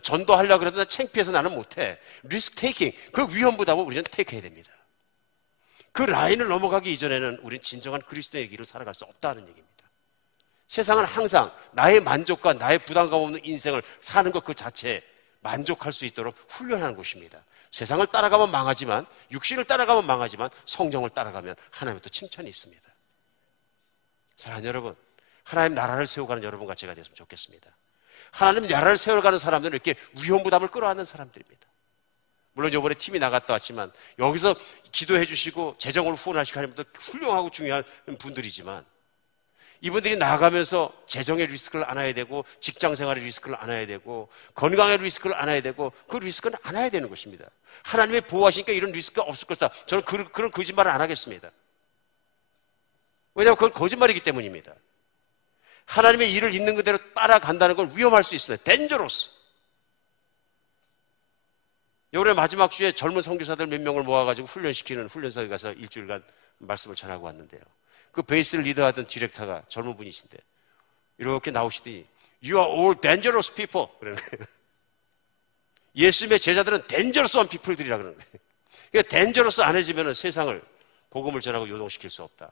전도하려고 해도 창피해서 나는 못해. 리스크 테이킹, 그 위험 부담을 우리는 테이크해야 됩니다. 그 라인을 넘어가기 이전에는 우리는 진정한 그리스도의 길을 살아갈 수 없다는 얘기입니다. 세상은 항상 나의 만족과 나의 부담감 없는 인생을 사는 것 그 자체에 만족할 수 있도록 훈련하는 곳입니다. 세상을 따라가면 망하지만, 육신을 따라가면 망하지만 성령을 따라가면 하나님의 또 칭찬이 있습니다. 사랑하는 여러분, 하나님 나라를 세워가는 여러분과 제가 되었으면 좋겠습니다. 하나님 나라를 세워가는 사람들은 이렇게 위험 부담을 끌어안는 사람들입니다. 물론 이번에 팀이 나갔다 왔지만 여기서 기도해 주시고 재정을 후원하시고 하는 분도 훌륭하고 중요한 분들이지만, 이분들이 나가면서 재정의 리스크를 안아야 되고, 직장 생활의 리스크를 안아야 되고, 건강의 리스크를 안아야 되고, 그 리스크는 안아야 되는 것입니다. 하나님의 보호하시니까 이런 리스크가 없을 것이다. 저는 그런 거짓말을 안 하겠습니다. 왜냐하면 그건 거짓말이기 때문입니다. 하나님의 일을 있는 그대로 따라간다는 건 위험할 수 있습니다. dangerous. 올해 마지막 주에 젊은 선교사들 몇 명을 모아가지고 훈련시키는 훈련소에 가서 일주일간 말씀을 전하고 왔는데요. 그 베이스를 리더하던 디렉터가 젊은 분이신데 이렇게 나오시더니 You are all dangerous people. 그러는 거예요. 예수님의 제자들은 dangerous한 people들이라 그러는 거예요. 그러니까 dangerous 안 해지면 세상을 복음을 전하고 요동시킬 수 없다.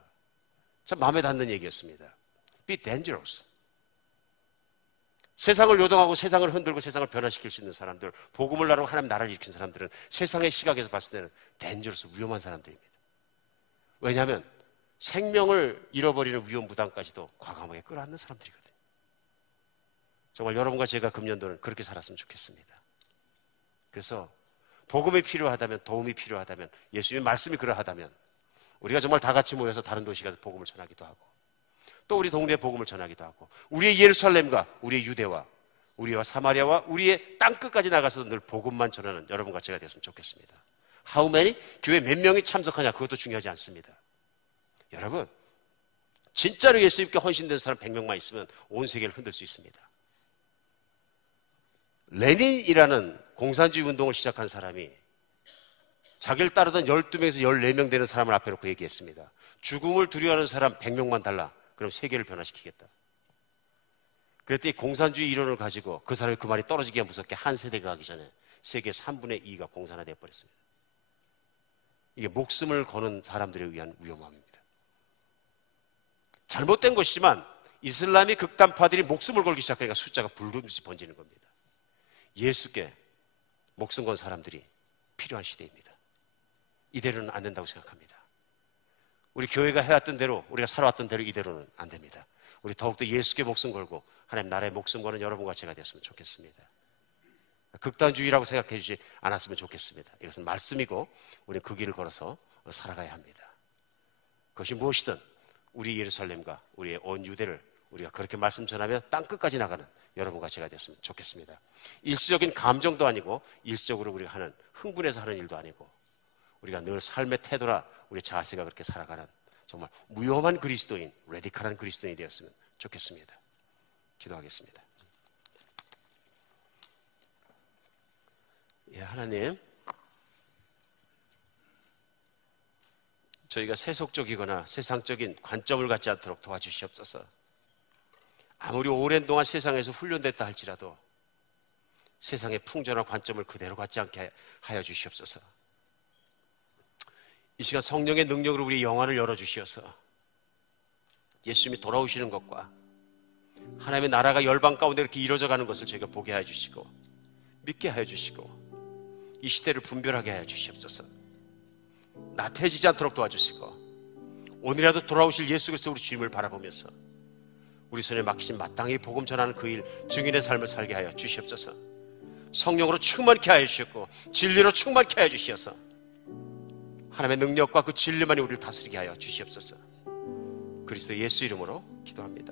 참 마음에 닿는 얘기였습니다. Be dangerous. 세상을 요동하고 세상을 흔들고 세상을 변화시킬 수 있는 사람들, 복음을 나르고 하나님 나라를 일으킨 사람들은 세상의 시각에서 봤을 때는 dangerous, 위험한 사람들입니다. 왜냐하면 생명을 잃어버리는 위험 부담까지도 과감하게 끌어안는 사람들이거든요. 정말 여러분과 제가 금년도는 그렇게 살았으면 좋겠습니다. 그래서 복음이 필요하다면, 도움이 필요하다면, 예수님의 말씀이 그러하다면 우리가 정말 다 같이 모여서 다른 도시 가서 복음을 전하기도 하고, 또 우리 동네에 복음을 전하기도 하고, 우리의 예루살렘과 우리의 유대와 우리와 사마리아와 우리의 땅끝까지 나가서 늘 복음만 전하는 여러분과 제가 되었으면 좋겠습니다. How many? 교회 몇 명이 참석하냐, 그것도 중요하지 않습니다. 여러분, 진짜로 예수님께 헌신된 사람 100명만 있으면 온 세계를 흔들 수 있습니다. 레닌이라는 공산주의 운동을 시작한 사람이 자기를 따르던 12명에서 14명 되는 사람을 앞에 놓고 얘기했습니다. 죽음을 두려워하는 사람 100명만 달라. 그럼 세계를 변화시키겠다. 그랬더니 공산주의 이론을 가지고 그 사람이 그 말이 떨어지기가 무섭게 한 세대가 가기 전에 세계 3분의 2가 공산화되어 버렸습니다. 이게 목숨을 거는 사람들에 의한 위험함입니다. 잘못된 것이지만 이슬람이 극단파들이 목숨을 걸기 시작하니까 숫자가 불금듯이 번지는 겁니다. 예수께 목숨 건 사람들이 필요한 시대입니다. 이대로는 안 된다고 생각합니다. 우리 교회가 해왔던 대로, 우리가 살아왔던 대로 이대로는 안 됩니다. 우리 더욱더 예수께 목숨 걸고 하나님 나라에 목숨 거는 여러분과 제가 되었으면 좋겠습니다. 극단주의라고 생각해 주지 않았으면 좋겠습니다. 이것은 말씀이고 우리는 그 길을 걸어서 살아가야 합니다. 그것이 무엇이든 우리 예루살렘과 우리의 온 유대를 우리가 그렇게 말씀 전하며 땅끝까지 나가는 여러분과 제가 되었으면 좋겠습니다. 일시적인 감정도 아니고 일시적으로 우리가 하는, 흥분해서 하는 일도 아니고 우리가 늘 삶의 태도나 우리 자세가 그렇게 살아가는 정말 위험한 그리스도인, 레디컬한 그리스도인이 되었으면 좋겠습니다. 기도하겠습니다. 예, 하나님, 저희가 세속적이거나 세상적인 관점을 갖지 않도록 도와주시옵소서. 아무리 오랜 동안 세상에서 훈련됐다 할지라도 세상의 풍조나 관점을 그대로 갖지 않게 하여 주시옵소서. 이 시간 성령의 능력으로 우리 영안을 열어주시어서 예수님이 돌아오시는 것과 하나님의 나라가 열방 가운데 이렇게 이루어져가는 것을 저희가 보게 하여 주시고 믿게 하여 주시고 이 시대를 분별하게 하여 주시옵소서. 나태해지지 않도록 도와주시고 오늘이라도 돌아오실 예수 그리스도 우리 주님을 바라보면서 우리 손에 맡기신 마땅히 복음 전하는 그 일 증인의 삶을 살게 하여 주시옵소서. 성령으로 충만케 하여 주시고 진리로 충만케 하여 주시어서 하나님의 능력과 그 진리만이 우리를 다스리게 하여 주시옵소서. 그리스도 예수 이름으로 기도합니다.